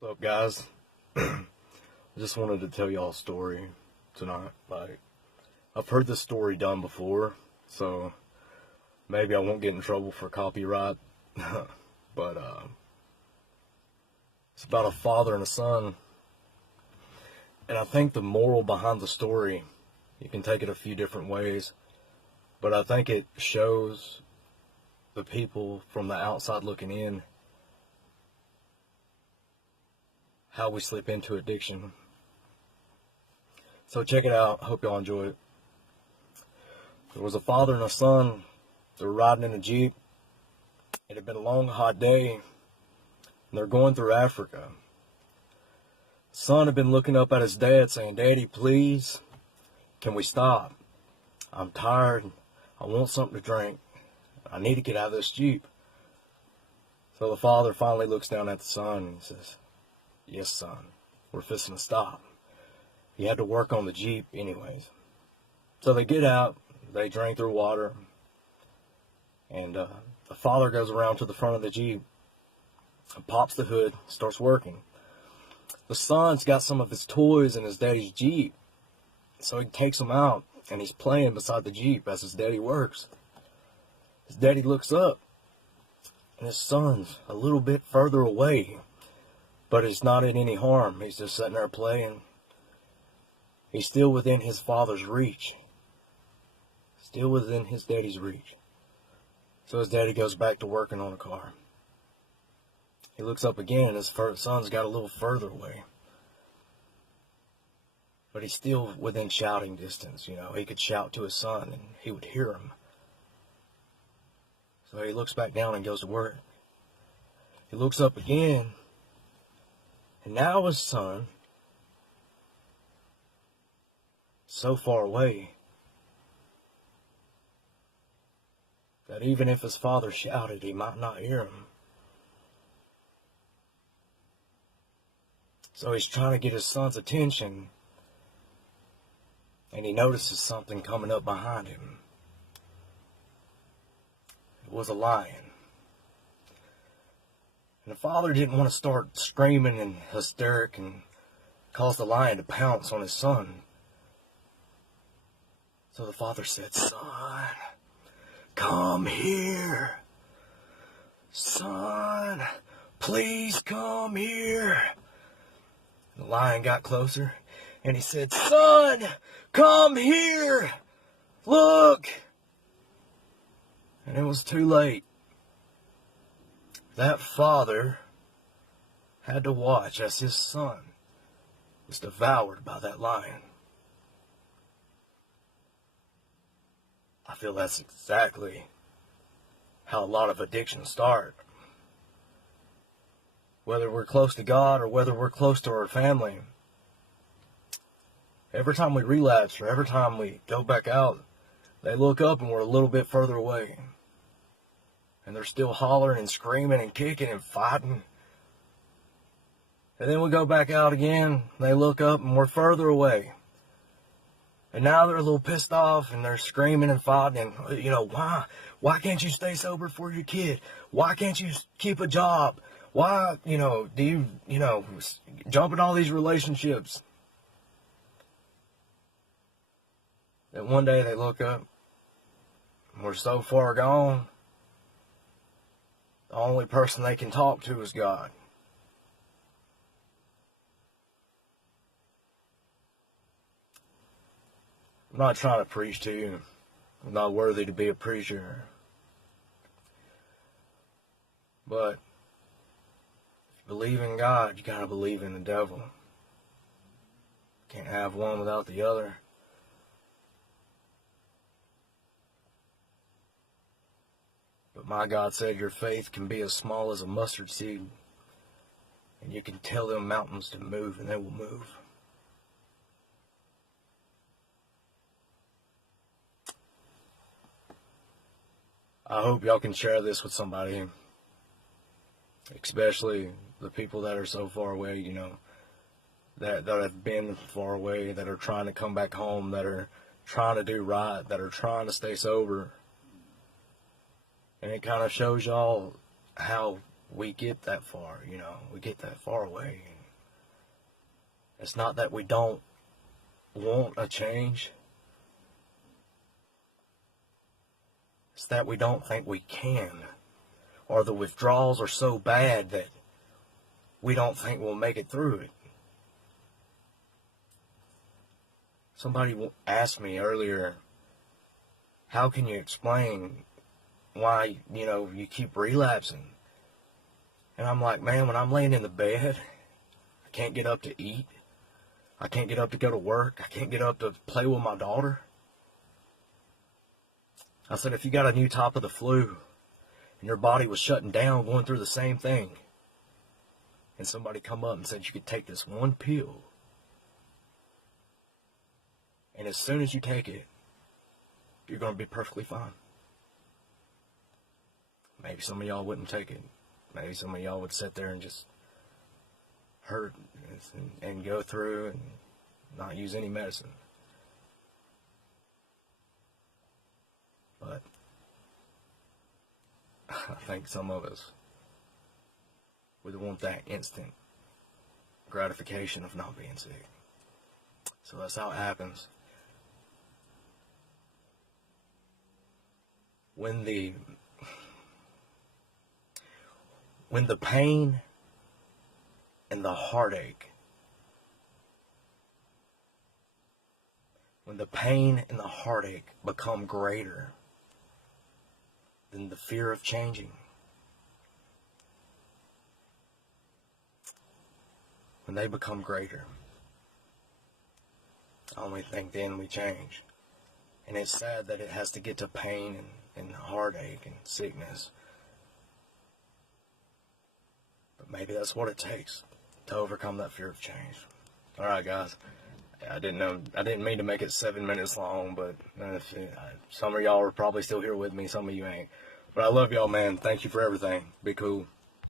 What's up, guys? I just wanted to tell y'all a story tonight. I've heard this story done before, so maybe I won't get in trouble for copyright. But it's about a father and a son, and I think the moral behind the story, you can take it a few different ways, but I think it shows the people from the outside looking in how we slip into addiction. So check it out. Hope y'all enjoy it. There was a father and a son. They were riding in a Jeep. It had been a long, hot day, and they're going through Africa. The son had been looking up at his dad saying, "Daddy, please, can we stop? I'm tired. I want something to drink. I need to get out of this Jeep." So the father finally looks down at the son and he says, "Yes, son, we're fixing to stop." He had to work on the Jeep anyways. So they get out, they drink their water, and the father goes around to the front of the Jeep and pops the hood, starts working. The son's got some of his toys in his daddy's Jeep, so he takes them out and he's playing beside the Jeep as his daddy works. His daddy looks up and his son's a little bit further away, but he's not in any harm. He's just sitting there playing. He's still within his father's reach. Still within his daddy's reach. So his daddy goes back to working on a car. He looks up again and his son's got a little further away. But he's still within shouting distance, He could shout to his son and he would hear him. So he looks back down and goes to work. He looks up again. And now his son, so far away, that even if his father shouted, he might not hear him. So he's trying to get his son's attention, and he notices something coming up behind him. It was a lion. And the father didn't want to start screaming and hysteric and cause the lion to pounce on his son. So the father said, "Son, come here. Son, please come here." The lion got closer and he said, "Son, come here. Look." And it was too late. That father had to watch as his son was devoured by that lion. I feel that's exactly how a lot of addictions start. Whether we're close to God or whether we're close to our family, every time we relapse or every time we go back out, they look up and we're a little bit further away. And they're still hollering and screaming and kicking and fighting. And then we go back out again, they look up and we're further away. And now they're a little pissed off and they're screaming and fighting. And, why can't you stay sober for your kid? Why can't you keep a job? Why, do you, jump in all these relationships? And one day they look up and we're so far gone, the only person they can talk to is God. I'm not trying to preach to you. I'm not worthy to be a preacher. But if you believe in God, you gotta believe in the devil. Can't have one without the other. But my God said your faith can be as small as a mustard seed. And you can tell them mountains to move and they will move. I hope y'all can share this with somebody. Especially the people that are so far away, that have been far away, that are trying to come back home, that are trying to do right, that are trying to stay sober. And it kind of shows y'all how we get that far, you know, we get that far away. And it's not that we don't want a change. It's that we don't think we can. Or the withdrawals are so bad that we don't think we'll make it through it. Somebody asked me earlier, how can you explain why, you know, you keep relapsing? And I'm like, man, when I'm laying in the bed, I can't get up to eat. I can't get up to go to work. I can't get up to play with my daughter. I said, if you got a new top of the flu and your body was shutting down, going through the same thing, and somebody come up and said you could take this one pill, and as soon as you take it, you're going to be perfectly fine. Maybe some of y'all wouldn't take it. Maybe some of y'all would sit there and just hurt and go through and not use any medicine. But I think some of us would want that instant gratification of not being sick. So that's how it happens. When the pain and the heartache, become greater than the fear of changing, when they become greater, I only think then we change. And it's sad that it has to get to pain and heartache and sickness. But maybe that's what it takes to overcome that fear of change. Alright, guys. I didn't mean to make it 7 minutes long, but some of y'all are probably still here with me, some of you ain't. But I love y'all, man. Thank you for everything. Be cool.